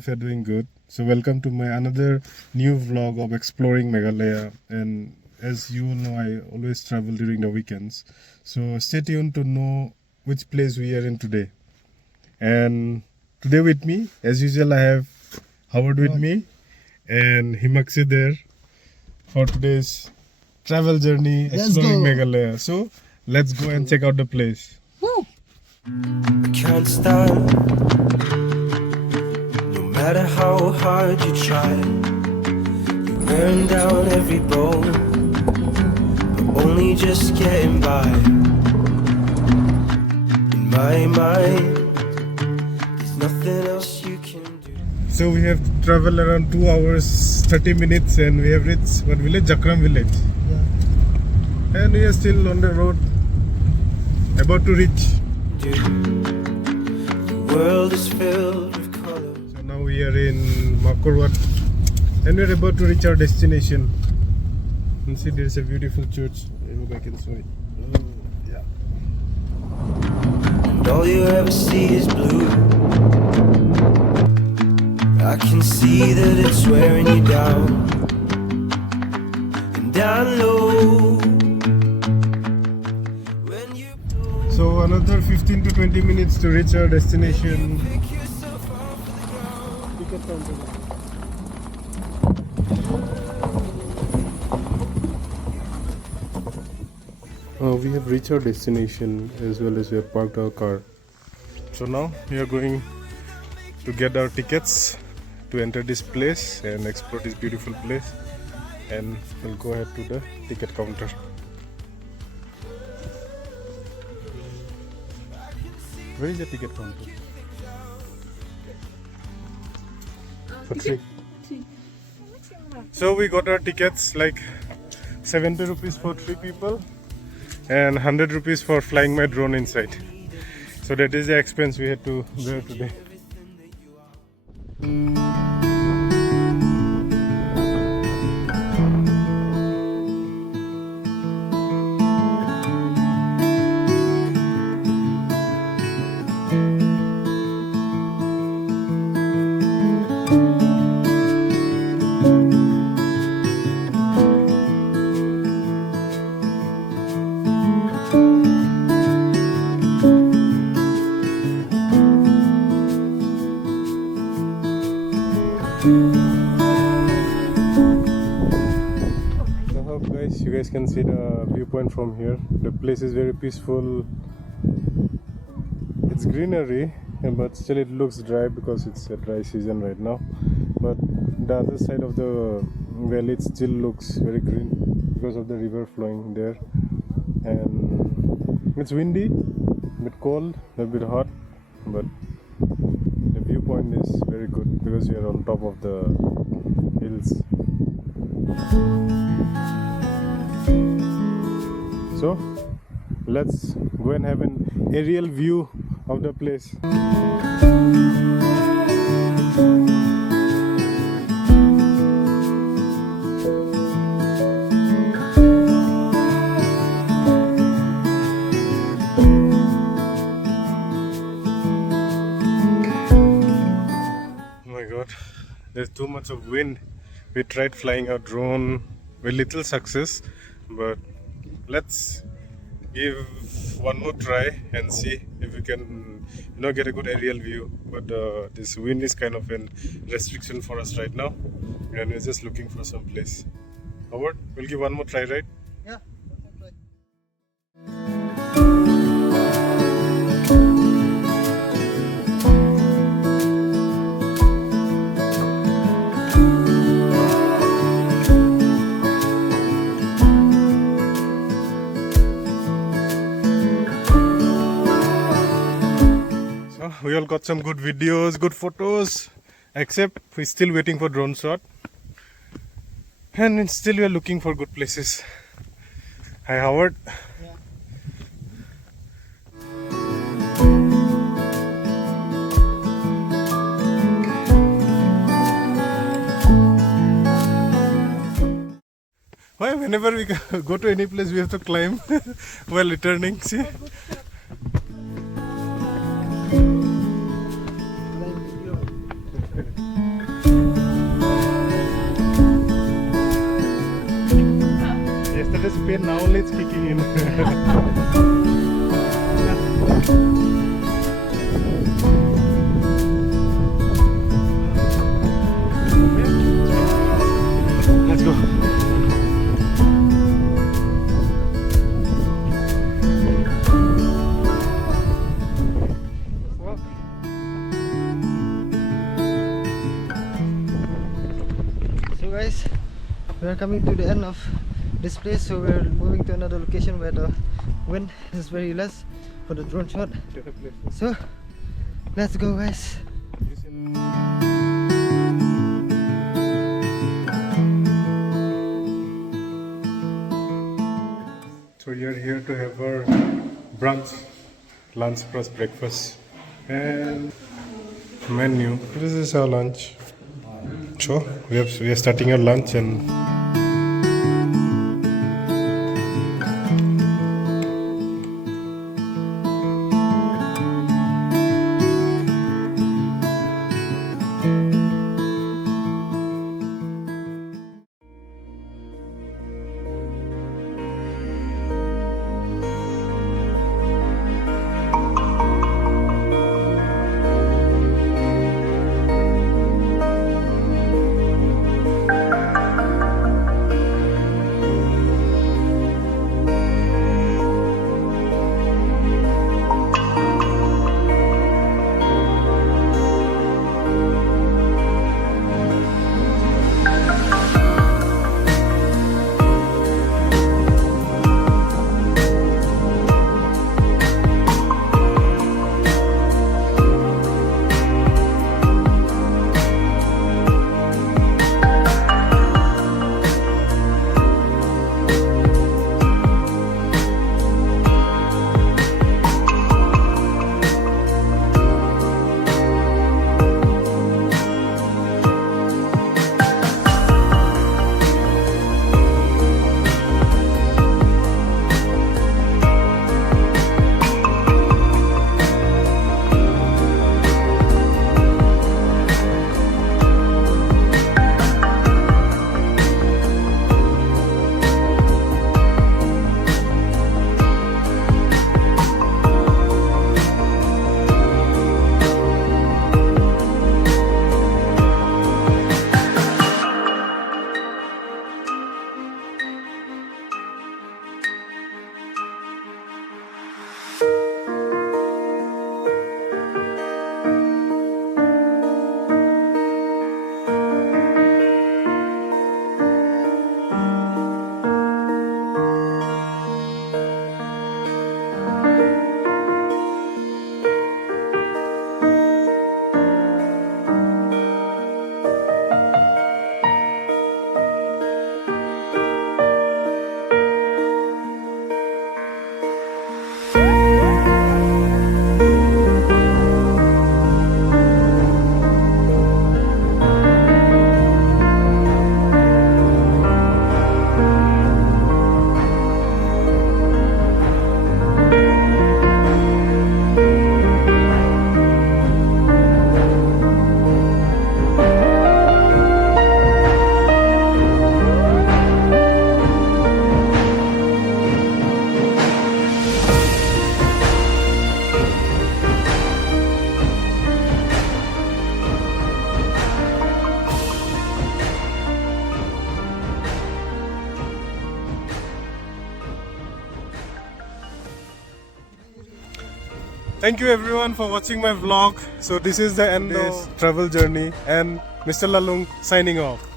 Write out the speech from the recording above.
of you are doing good. So welcome to my another new vlog of exploring Meghalaya. And as you all know, I always travel during the weekends. So stay tuned to know which place we are in today. And today with me, as usual, I have Howad with me and Himakshi there for today's travel journey exploring Meghalaya. So let's go and check out the place. Woo! I can't stand. No matter how hard you try, you're wearing down every bone, but only just getting by. In my mind, there's nothing else you can do. So we have traveled around 2 hours 30 minutes and we have reached what village? Jakram village. Yeah. And we are still on the road, about to reach. Dude, the world is filled with color. So now we are in Makorwat and we are about to reach our destination. And see, there is a beautiful church. I hope I can show it. Oh, yeah. And all you ever see is blue. I can see that it's wearing you down and down low. When you So another 15 to 20 minutes to reach our destination. pick yourself off the ground. We have reached our destination as well as we have parked our car. So now we are going to get our tickets to enter this place and explore this beautiful place, and we'll go ahead to the ticket counter. Where is the ticket counter? For three. So we got our tickets like 70 rupees for 3 people and 100 rupees for flying my drone inside. So that is the expense we had to bear today. So hope guys, you guys can see the viewpoint from here. The place is very peaceful. It's greenery, but still it looks dry because it's a dry season right now. But the other side of the valley it still looks very green because of the river flowing there. And it's windy, a bit cold, a bit hot, but the viewpoint is very good because we are on top of the hills. So let's go and have an aerial view of the place. There's too much of wind. We tried flying our drone with little success, but let's give one more try and see if we can get a good aerial view. But this wind is kind of a restriction for us right now, and we're just looking for some place. Howard, we'll give one more try, right? Yeah. We all got some good videos, good photos, except we're still waiting for drone shot, and still we are looking for good places. Hi Howard. Yeah. Why whenever we go to any place we have to climb while returning, see? pain now only it's kicking in. Let's go. So guys, we are coming to the end of this place, so we're moving to another location where the wind is very less for the drone shot. So let's go guys. So we are here to have our brunch, lunch plus breakfast, and menu. This is our lunch. So we are starting our lunch and. Thank you everyone for watching my vlog. So this is the end of travel journey and Mr. Lalung signing off.